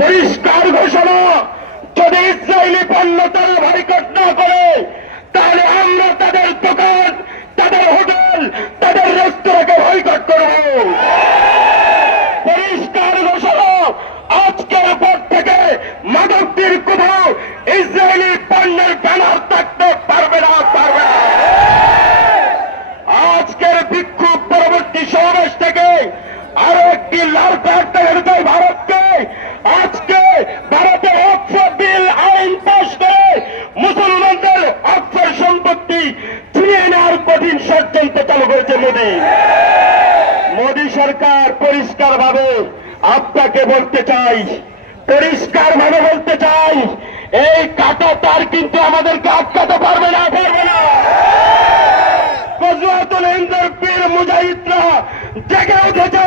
পরিষ্কার ঘোষণা, যদি ইসরায়েলি পণ্য তারা বয়কট না করে তাহলে আমরা তাদের দোকান, তাদের হোটেল, তাদের রেস্তোরাঁকে বয়কট করব। পরিষ্কার ঘোষণা, আজকের পর থেকে মাদকটির কোথাও ইসরায়েলি পণ্যের ব্যানার থাকতে পারবে না। আজকের বিক্ষোভ পরবর্তী সমাবেশ থেকে আরো একটি লাল কার্ড দেখা যায় ভারতকে। আজকে ভারতের অক্সফোর্ড বিল আইন পাশ করে মুসলমানদের অক্সফোর্ড সম্পত্তি ছিনিয়ে নেওয়ার কঠিন ষড়যন্ত্র চালু করেছে মোদী সরকার। পরিষ্কার ভাবে আপনাকে বলতে চাই, পরিষ্কার ভাবে বলতে চাই, এই কাটা তার কিন্তু আমাদেরকে আটকাতে পারবে না। গজওয়াতুল হিন্দের পীর মুজাহিদরা জেগে উঠেছে।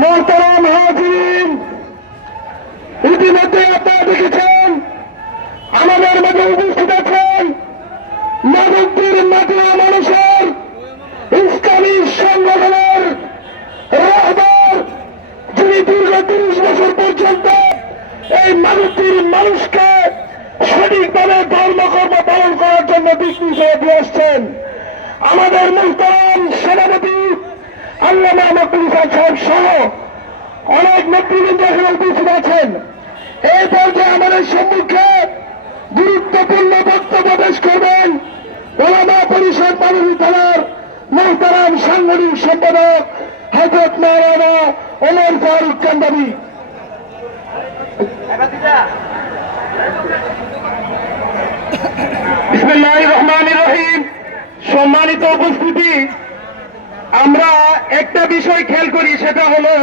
মোহতারাম হাজিরিন, ইতিমধ্যে আপনারা দেখেছেন আমাদের মাঝে উপস্থিত আছেন মাদকটির মাটিয়া মানুষের ইসলামী সংগঠনের রাহবার, যিনি দীর্ঘ 30 বছর পর্যন্ত এই মাদকটির মানুষকে সঠিকভাবে ধর্মকর্ম পালন করার জন্য বিক্রি করে দিয়ে আসছেন। আমাদের মুহতারাম সভাপতি আল্লামা মকবুল সাহেব সহ অনেক নেতৃবৃন্দ এখানে উপস্থিত আছেন। এই পর্যায়ে আমাদের সম্মুখে গুরুত্বপূর্ণ বক্তব্য পেশ করবেন ওলামা পরিষদ বাবুল থানার মুহতারাম সাংগঠনিক সম্পাদক হযরত মাওলানা ওমর ফারুক কান্দাবি। বিসমিল্লাহির রহমানির রহিম। সম্মানিত উপস্থিতি, আমরা একটা বিষয় খেয়াল করি, সেটা হলো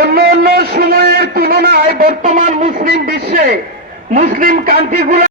অন্য সময়ের তুলনায় বর্তমান মুসলিম বিশ্বে মুসলিম কান্ট্রিগুলো